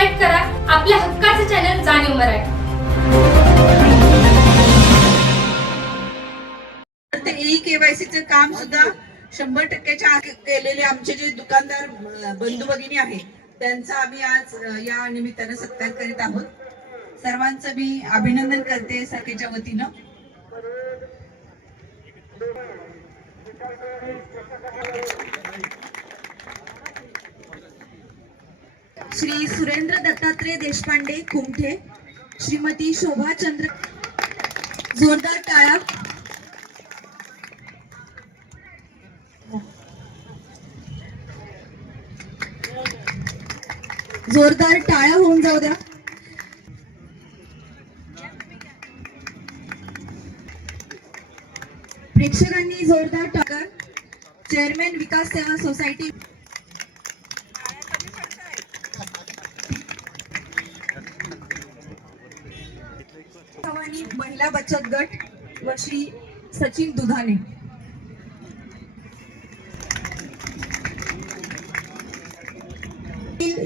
Subscribe करा. आपल्या हक्काचं चॅनल जाणीव मराठी. ते ई केवायसीचं काम सुद्धा शंभर टक्क्याच्या केलेले आमचे जे दुकानदार बंधू भगिनी आहेत त्यांचा आम्ही आज या निमित्तानं सत्कार करीत आहोत. सर्वांचं मी अभिनंदन करते सखेच्या वतीनं. श्री सुरेंद्र दत्तात्रय देशपांडे कुमठे श्रीमती शोभा चंद्र जोरदार टाळा जोरदार टाळ्या होऊन जाऊ द्या. प्रेक्षकांनी जोरदार टाळा चेअरमॅन विकास सेवा सोसायटी भवानी महिला बचत गट व श्री सचिन दुधाने.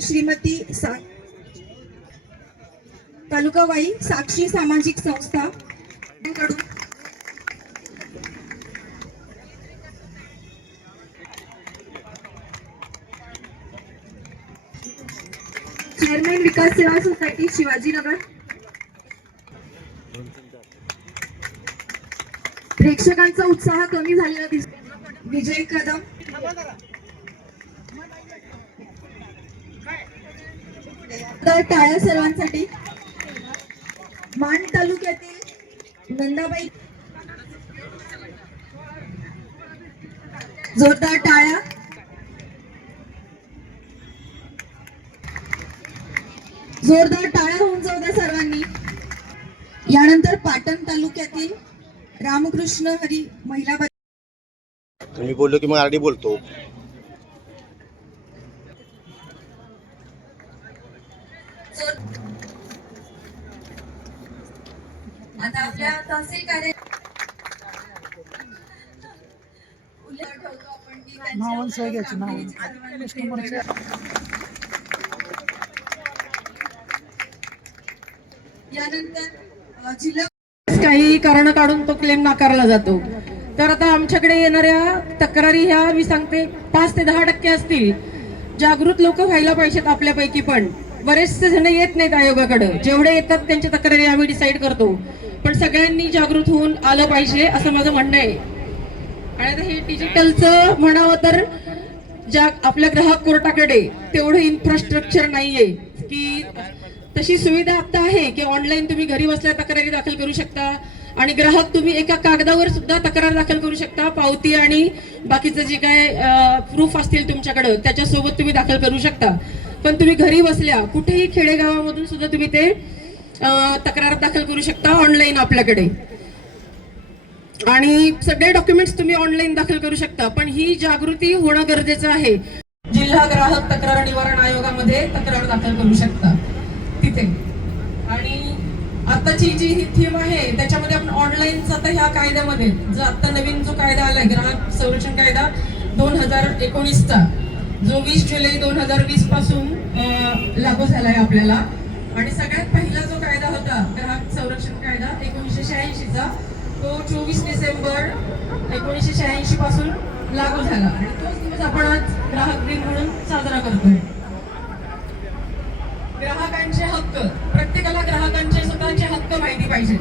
श्रीमती सा तालुकावाई साक्षी सामाजिक संस्था. कडून चेअरमॅन विकास सेवा सोसायटी शिवाजीनगर. प्रेक्षकांचा उत्साह कमी झालेला दिसतो विजय कदम. तर टाळ्या सर्वांसाठी. मान तालुक्यातील नंदाबाई जोरदार टाळ्या. जोरदार टाळ्या होऊन जाऊ द्या सर्वांनी. यानंतर पाटण तालुक्यातील रामकृष्ण हरी महिला मी बोललो की मराठी बोलतो. आता आपल्या तहसील कार्य यानंतर जिल्हा काही कारण काढून तो क्लेम नाकारला जातो. तर आता आमच्याकडे येणाऱ्या तक्रारी ह्या मी सांगते पाच ते दहा टक्के असतील. जागृत लोक व्हायला पाहिजेत आपल्यापैकी पण. बरेचसे जण येत नाहीत आयोगाकडे. जेवढे येतात त्यांच्या तक्रारी आम्ही डिसाईड करतो. पण सगळ्यांनी जागृत होऊन आलं पाहिजे असं माझं म्हणणं आहे. आणि आता हे डिजिटलचं म्हणावं तर ज्या आपल्या ग्राहक कोर्टाकडे तेवढं इन्फ्रास्ट्रक्चर नाहीये. की तशी सुविधा आता आहे की ऑनलाईन तुम्ही घरी बसल्या तक्रारी दाखल करू शकता आणि ग्राहक तुम्ही एका कागदावर सुद्धा तक्रार दाखल करू शकता पावती आणि बाकीचं जे काय प्रूफ असतील तुमच्याकडं त्याच्यासोबत तुम्ही दाखल करू शकता. पण तुम्ही घरी बसल्या कुठेही खेडेगावामधून सुद्धा तुम्ही ते तक्रार दाखल करू शकता ऑनलाईन आपल्याकडे. आणि सगळे डॉक्युमेंट्स तुम्ही ऑनलाईन दाखल करू शकता पण ही जागृती होणं गरजेचं आहे. जिल्हा ग्राहक तक्रार निवारण आयोगामध्ये तक्रार दाखल करू शकता. तिथे. आणि आताची जी ही थीम आहे त्याच्यामध्ये आपण ऑनलाईनचा तर ह्या कायद्यामध्ये जो आता नवीन जो कायदा आलाय ग्राहक संरक्षण कायदा दोन हजार एकोणीसचा जो वीस जुलै दोन हजार वीसपासून लागू झालाय आपल्याला. आणि सगळ्यात पहिला जो कायदा होता ग्राहक संरक्षण कायदा एकोणीसशे शहाऐंशीचा तो चोवीस डिसेंबर एकोणीसशे शहाऐंशी पासून लागू झाला. आणि तोच दिवस आपण आज ग्राहक दिन म्हणून साजरा करतोय. ग्राहकांचे हक्क प्रत्येकाला ग्राहकांचे स्वतःचे हक्क माहिती पाहिजे.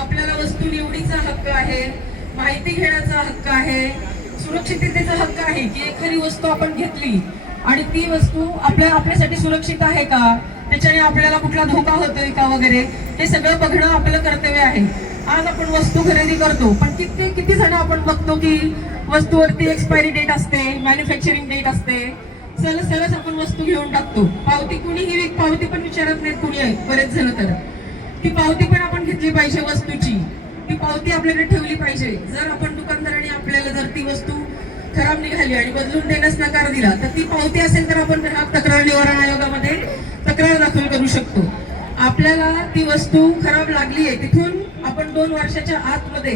आपल्याला वस्तू निवडीचा हक्क आहे माहिती घेण्याचा हक्क आहे सुरक्षिततेचा हक्क आहे की एखादी वस्तू आपण घेतली आणि ती वस्तू आपल्या आपल्यासाठी सुरक्षित आहे का? त्याच्याने आपल्याला कुठला धोका होतोय का वगैरे? हे सगळं बघणं आपलं कर्तव्य आहे. आज आपण वस्तू खरेदी करतो पण किती किती जण आपण बघतो की वस्तूवरती एक्सपायरी डेट असते मॅन्युफॅक्चरिंग डेट असते सहज सहज आपण वस्तू घेऊन टाकतो. पावती कुणीही पावती पण विचारत नाहीत कुणी आहे. बरेच जण तर. ती पावती पण आपण घेतली पाहिजे वस्तूची. ती पावती आपल्याकडे ठेवली पाहिजे. जर आपण दुकानदाराने आपल्याला जर ती वस्तू खराब निघाली आणि बदलून देण्यास नकार दिला तर ती पावती असेल तर आपण ग्राहक तक्रार निवारण आयोगामध्ये तक्रार दाखल करू शकतो. आपल्याला ती वस्तू खराब लागली आहे तिथून आपण दोन वर्षाच्या आतमध्ये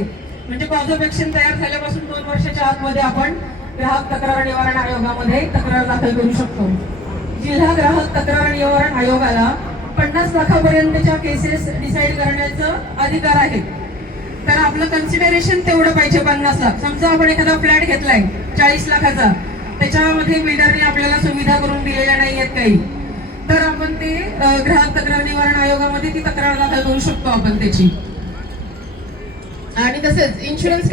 म्हणजे कॉज ऑफ ऍक्शन तयार झाल्यापासून दोन वर्षाच्या आतमध्ये आपण ग्राहक तक्रार निवारण आयोगामध्ये तक्रार दाखल करू शकतो. जिल्हा ग्राहक तक्रार निवारण आयोगाला पन्नास लाखापर्यंतच्या केसेस डिसाईड करण्याचं अधिकार आहे. तर आपलं कन्सिडरेशन तेवढं पाहिजे पन्नास लाख. समजा आपण एखादा फ्लॅट घेतलाय चाळीस लाखाचा. त्याच्यामध्ये बिल्डरने आपल्याला सुविधा करून दिलेल्या नाही आहेत काही. तर आपण ते ग्राहक तक्रार निवारण आयोगामध्ये ती तक्रार दाखल करू शकतो आपण त्याची. आणि तसेच इन्शुरन्स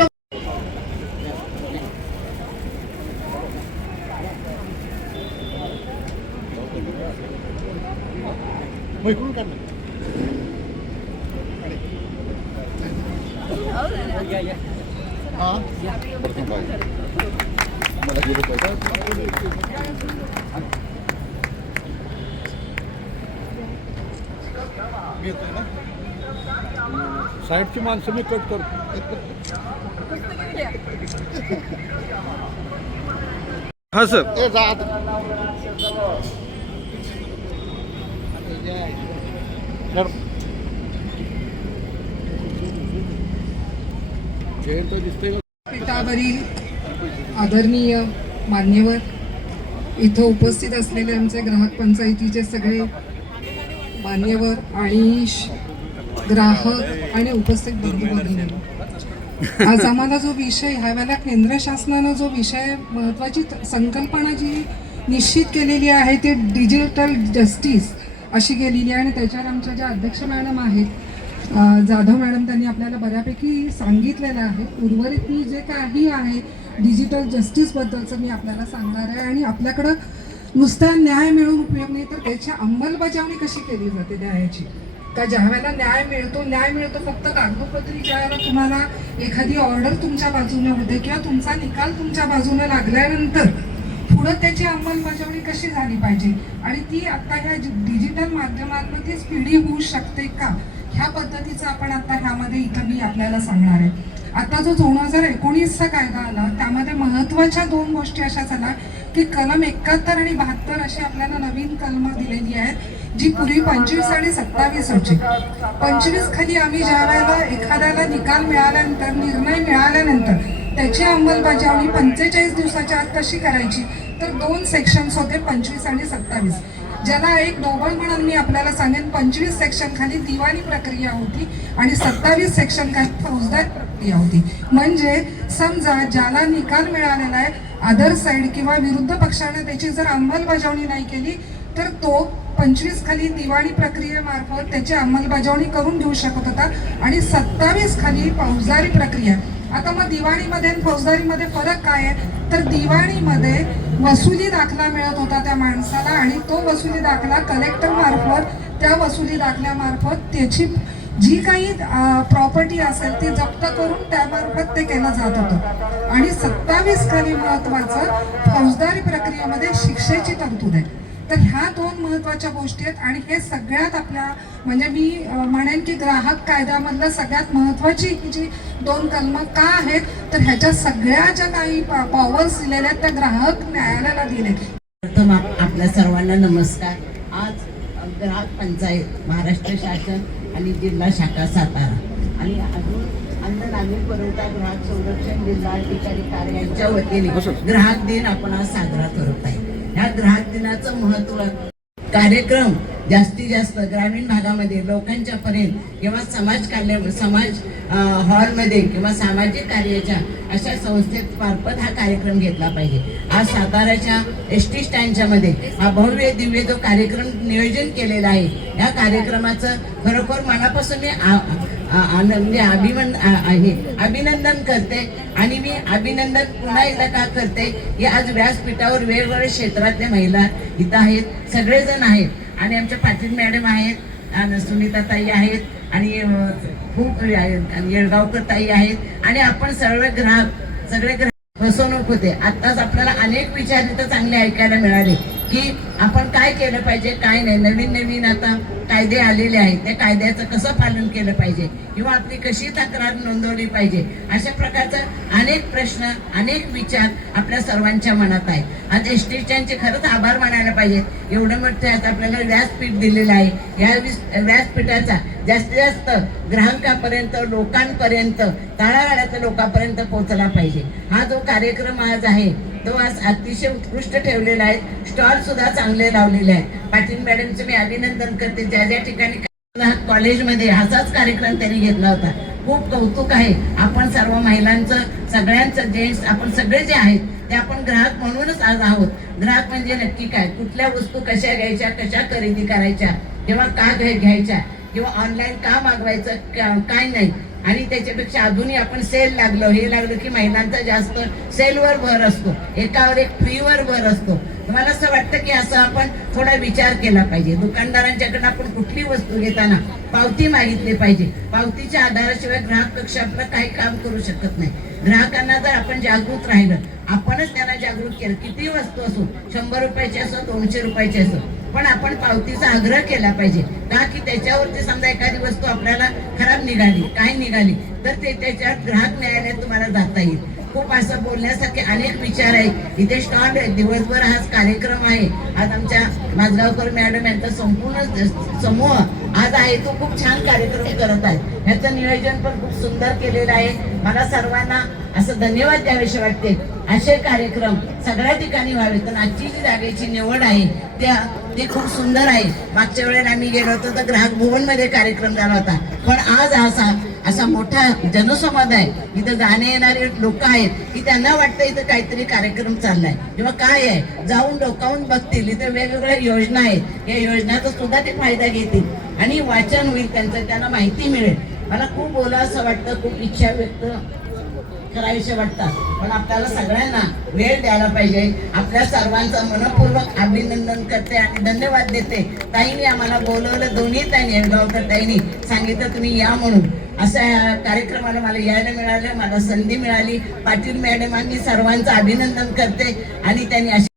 साईडची माणसं मी कट करतो हा सर ए जा आत. सर. चेअर तर दिसतंय का? पीठावरील आदरणीय मान्यवर इथं उपस्थित असलेले आमचे ग्राहक पंचायतीचे सगळे मान्यवर आणि ग्राहक आणि उपस्थित बंधू भगिनी आज आम्हाला जो विषय ह्या वेळेला केंद्र शासनानं जो विषय महत्त्वाची संकल्पना जी निश्चित केलेली आहे ती डिजिटल जस्टिस अशी केलेली आहे आणि त्याच्यावर आमच्या ज्या अध्यक्ष मॅडम आहेत जाधव मॅडम त्यांनी आपल्याला बऱ्यापैकी सांगितलेलं आहे. उर्वरित मी जे काही आहे डिजिटल जस्टिसबद्दलचं मी आपल्याला सांगणार आहे आणि आपल्याकडं नुसता न्याय मिळून उपयोग नाही तर त्याची अंमलबजावणी कशी केली जाते न्यायाची? का ज्या वेळेला न्याय मिळतो न्याय मिळतो फक्त कागदोपत्री ज्या वेळेला तुम्हाला एखादी ऑर्डर तुमच्या बाजूने होते किंवा तुमचा निकाल तुमच्या बाजूने लागल्यानंतर पुढं त्याची अंमलबजावणी कशी झाली पाहिजे? आणि ती आता ह्या डिजिटल माध्यमातून ती स्पीडी होऊ शकते का? ह्या पद्धतीचं आपण आता ह्यामध्ये इथं मी आपल्याला सांगणार आहे. आता जो दोन हजार एकोणीसचा कायदा आला त्यामध्ये महत्त्वाच्या दोन गोष्टी अशा झाल्या की कलम एकाहत्तर आणि बहात्तर अशी आपल्याला नवीन कलम दिलेली आहेत जी पूर्वी पंचवीस आणि सत्तावीस होती. पंचवीस खाली आम्ही ज्या वेळेला एखाद्याला निकाल मिळाल्यानंतर निर्णय मिळाल्यानंतर त्याची अंमलबजावणी पंचेचाळीस दिवसाच्या आत कशी करायची? तर दोन सेक्शन्स होते पंचवीस आणि सत्तावीस. ज्याला एक डोबळ म्हणून मी आपल्याला सांगेन पंचवीस सेक्शन खाली दिवाणी प्रक्रिया होती आणि सत्तावीस सेक्शन खाली फौजदार प्रक्रिया होती. म्हणजे समजा ज्याला निकाल मिळालेला आहे अदर साईड किंवा विरुद्ध पक्षाने त्याची जर अंमलबजावणी नाही केली तर तो पंचवीस खाली दिवाणी प्रक्रियेमार्फत त्याची अंमलबजावणी करून घेऊ शकत होता. आणि सत्तावीस खाली फौजदारी प्रक्रिया. आता मग दिवाणीमध्ये आणि फौजदारीमध्ये फरक काय आहे? तर दिवाणीमध्ये वसुली दाखला मिळत होता त्या माणसाला आणि तो वसुली दाखला कलेक्टर मार्फत त्या वसुली दाखल्यामार्फत त्याची जी काही प्रॉपर्टी असेल ती जप्त करून त्यामार्फत ते केलं जात होतं. आणि सत्तावीस खाली महत्वाचं फौजदारी प्रक्रियेमध्ये शिक्षेची तरतूद आहे. तर ह्या दोन महत्त्वाच्या गोष्टी आहेत आणि हे सगळ्यात आपल्या म्हणजे मी म्हणेन की ग्राहक कायद्यामधलं सगळ्यात महत्वाची ही जी दोन कलम का आहेत तर ह्याच्या सगळ्या ज्या काही पॉवर्स दिलेल्या आहेत त्या ग्राहक न्यायालयाला दिले प्रथम आपल्या सर्वांना नमस्कार. आज ग्राहक पंचायत महाराष्ट्र शासन आणि जिल्हा शाखा सातारा. आणि अजून अन्न नागरी पुरवठा ग्राहक संरक्षण जिल्हाधिकारी कार्य यांच्या वतीने ग्राहक दिन आपण आज साजरा करत आहे. ह्या ग्राहक दिनाचं महत्त्व कार्यक्रम जास्तीत जास्त ग्रामीण भागामध्ये लोकांच्या पर्यंत किंवा समाज कार्य समाज हॉलमध्ये किंवा सामाजिक कार्याच्या अशा संस्थेत मार्फत हा कार्यक्रम घेतला पाहिजे. आज साताऱ्याच्या एस टी स्टँडच्या मध्ये हा भव्य दिव्य जो कार्यक्रम नियोजन केलेला आहे या कार्यक्रमाचं खरोखर मनापासून मी आ- आनंद म्हणजे अभिमन आहे. अभिनंदन करते आणि मी अभिनंदन पुन्हा एकदा का करते की आज व्यासपीठावर वेगवेगळ्या क्षेत्रातल्या महिला इथं आहेत. सगळेजण आहेत. आणि आमच्या पाटील मॅडम आहेत आणि सुनीता ताई आहेत आणि खूप येळगावकर ताई आहेत. आणि आपण सर्व ग्राहक सगळे ग्राहक फसवणूक होते. आत्ताच आपल्याला अनेक विचार इथं चांगले ऐकायला मिळाले की आपण काय केलं पाहिजे काय नाही. नवीन नवीन आता कायदे आलेले आहेत त्या कायद्याचं कसं पालन केलं पाहिजे? किंवा आपली कशी तक्रार नोंदवली पाहिजे? अशा प्रकारचा अनेक प्रश्न अनेक विचार आपल्या सर्वांच्या मनात आहे आज एस टीच्यांचे खरंच आभार मानायला पाहिजेत. एवढं मोठं आज आपल्याला व्यासपीठ दिलेलं आहे. या व्यासपीठाचा जास्तीत जास्त ग्राहकापर्यंत लोकांपर्यंत तळागाळातल्या लोकांपर्यंत पोहोचला पाहिजे. हा जो कार्यक्रम आज आहे तो आज अतिशय उत्कृष्ट ठेवलेला आहे स्टॉल सुद्धा चांगले लावलेले आहेत. पाटील मॅडमचं मी अभिनंदन करते. ज्या ज्या ठिकाणी कॉलेजमध्ये असाच कार्यक्रम त्यांनी घेतला होता. खूप कौतुक आहे. आपण सर्व महिलांचं सगळ्यांचं जेंट्स आपण सगळे जे आहेत ते आपण ग्राहक म्हणूनच आज आहोत. ग्राहक म्हणजे नक्की काय? कुठल्या वस्तू कशा घ्यायच्या कशा खरेदी करायच्या किंवा का घ्याय- घ्यायच्या किंवा ऑनलाईन का मागवायचं काय नाही. आणि त्याच्यापेक्षा अजूनही आपण सेल लागलो. हे लागलं की महिलांचा जास्त सेलवर भर असतो. एकावर एक फ्रीवर भर असतो. मला असं वाटतं की असं आपण थोडा विचार केला पाहिजे. दुकानदारांच्याकडनं आपण कुठली वस्तू घेताना पावती मागितली पाहिजे. पावतीच्या आधाराशिवाय ग्राहक कक्ष आपलं काही काम करू शकत नाही. ग्राहकांना जर आपण जागृत राहिलं आपणच त्यांना जागृत केलं किती वस्तू असो शंभर रुपयाची असो दोनशे रुपयाची असो पण आपण पावतीचा आग्रह केला पाहिजे. का की त्याच्यावरती समजा एखादी वस्तू आपल्याला खराब निघाली काय निघाली तर ते त्याच्यात ग्राहक न्यायालयात तुम्हाला जाता येईल. खूप असं बोलण्यासारखे अनेक विचार आहेत. इथे स्टॉल आहे. दिवसभर हाच कार्यक्रम आहे. आज आमच्या माझगावकर मॅडम यांचा संपूर्ण समूह आज आहे. तो खूप छान कार्यक्रम करत आहे. ह्याचं नियोजन पण खूप सुंदर केलेलं आहे. मला सर्वांना असं धन्यवाद द्यावेसे वाटते. असे कार्यक्रम सगळ्या ठिकाणी व्हावे तर आजची जी जागेची निवड आहे त्या ते खूप सुंदर आहे. मागच्या वेळेला आम्ही गेलो होतो तर ग्राहक भुवनमध्ये कार्यक्रम झाला होता. पण आज असा असा मोठा जनसमुदाय इथं जाणे येणारे लोक आहेत की त्यांना वाटतं इथं काहीतरी कार्यक्रम चाललाय. किंवा काय आहे? जाऊन डोकावून बघतील. इथं वेगवेगळ्या योजना आहेत. या योजनाचा सुद्धा ते फायदा घेतील. आणि वाचन होईल त्यांचं त्यांना माहिती मिळेल. मला खूप बोला असं वाटतं खूप इच्छा व्यक्त करायचे वाटतात. पण आपल्याला सगळ्यांना वेळ द्यायला पाहिजे. आपल्या सर्वांचं मनपूर्वक अभिनंदन करते आणि धन्यवाद देते. ताईंनी आम्हाला बोलवलं दोन्ही ताईंनी डॉक्टर ताईंनी सांगितलं तुम्ही या म्हणून. अशा कार्यक्रमाला मला यायला मिळालं मला संधी मिळाली. पाटील मॅडमांनी सर्वांचं अभिनंदन करते आणि त्यांनी अशी